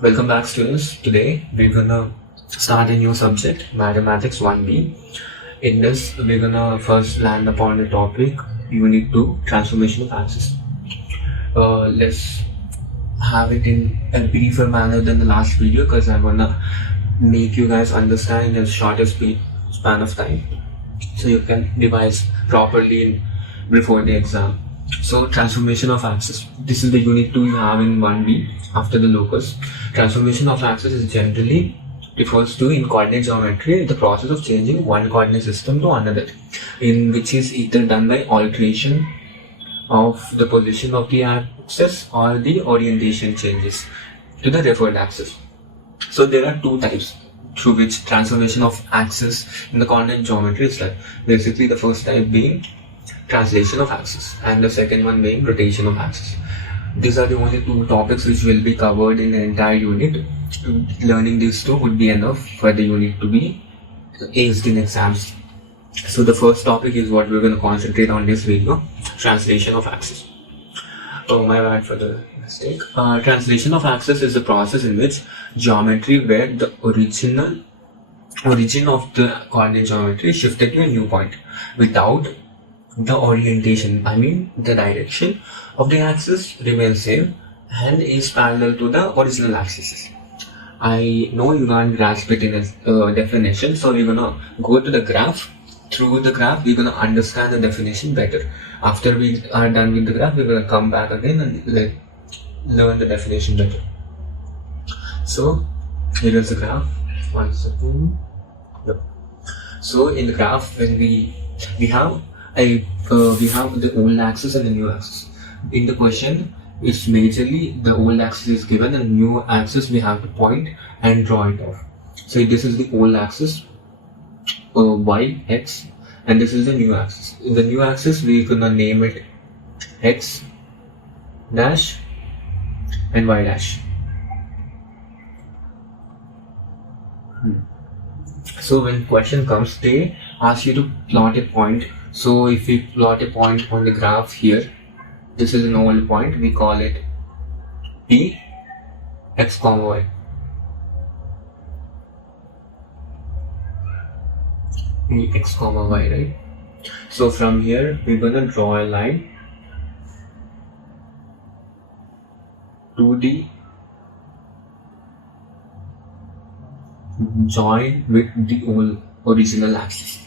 Welcome back, students. Today we're gonna start a new subject, Mathematics 1B. In this, we're gonna first land upon the topic Unit 2, Transformation of Axis. Let's have it in a briefer manner than the last video because I wanna make you guys understand in the shortest span of time so you can revise properly before the exam. So, transformation of axis. This is the unit 2 you have in 1B after the locus. Transformation of axis is generally refers to in coordinate geometry the process of changing one coordinate system to another, in which is either done by alteration of the position of the axis or the orientation changes to the referred axis. So there are two types through which transformation of axis in the coordinate geometry is done. Basically, the first type being translation of axis and the second one being rotation of axis. These are the only two topics which will be covered in the entire unit. Learning these two would be enough for the unit to be aced in exams. So the first topic is what we're going to concentrate on this video, translation of axis. Oh, my bad for the mistake. Translation of axis is the process in which geometry where the origin of the coordinate geometry is shifted to a new point without the orientation, I mean the direction of the axis remains same and is parallel to the original axis. I know you can't grasp it in a definition, so we're gonna go to the graph. Through the graph, we're gonna understand the definition better. After we are done with the graph, we're gonna come back again and learn the definition better. So here is the graph. 1 second. Yep. So in the graph, when we have the old axis and the new axis. In the question, it's majorly the old axis is given and the new axis we have to point and draw it off. So this is the old axis, y, x, and this is the new axis. In the new axis, we're gonna name it x dash and y dash. So when question comes, they ask you to plot a point. So if we plot a point on the graph here, this is an old point, we call it P x comma y. P x comma y, right? So from here we're gonna draw a line to the join with the old original axis.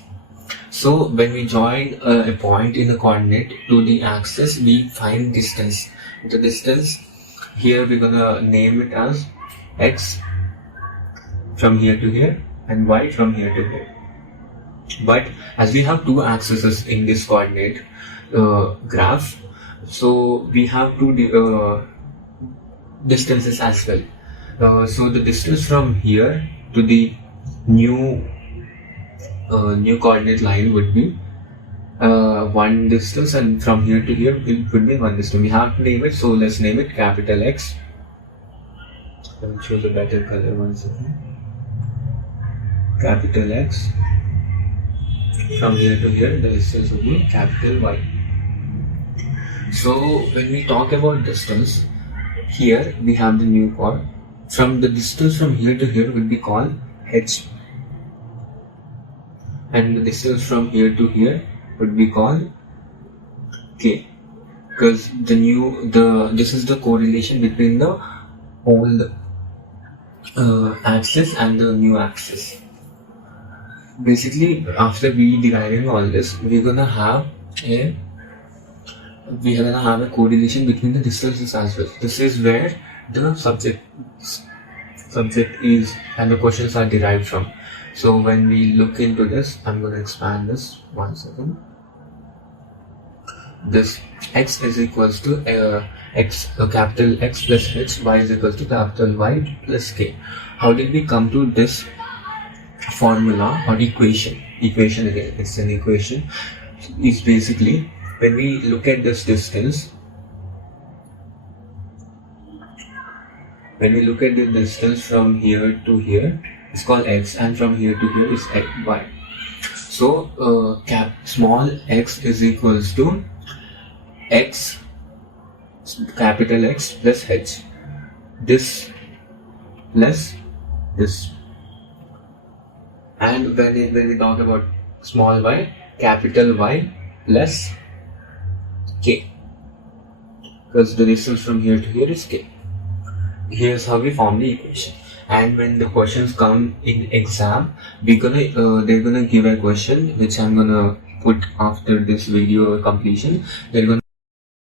So when we join a point in the coordinate to the axis, we find distance. The distance here we're gonna name it as x from here to here and y from here to here. But as we have two axes in this coordinate graph, so we have two distances as well. So the distance from here to the new coordinate line would be one distance, and from here to here it would be one distance. We have to name it, so let's name it capital X. Let me choose a better color, 1 second. Capital X. From here to here the distance would be capital Y. So when we talk about distance, here we have the new chord. From the distance from here to here would be called h, and the distance from here to here would be called k, because this is the correlation between the old axis and the new axis. Basically, after we deriving all this, we're gonna have a correlation between the distances as well. This is where the subject is and the questions are derived from. So when we look into this, I'm going to expand this 1 second. This x is equals to capital X plus h, y is equals to capital Y plus k. How did we come to this formula or equation? Equation again, it's an equation. It's basically when we look at this distance, when we look at the distance from here to here, it's called x, and from here to here is y. So small x is equals to x capital X plus h. This plus this. And when we talk about small y, capital Y plus k, because the distance from here to here is k. Here's how we form the equation. And when the questions come in exam, they're gonna give a question which I'm gonna put after this video completion. They're gonna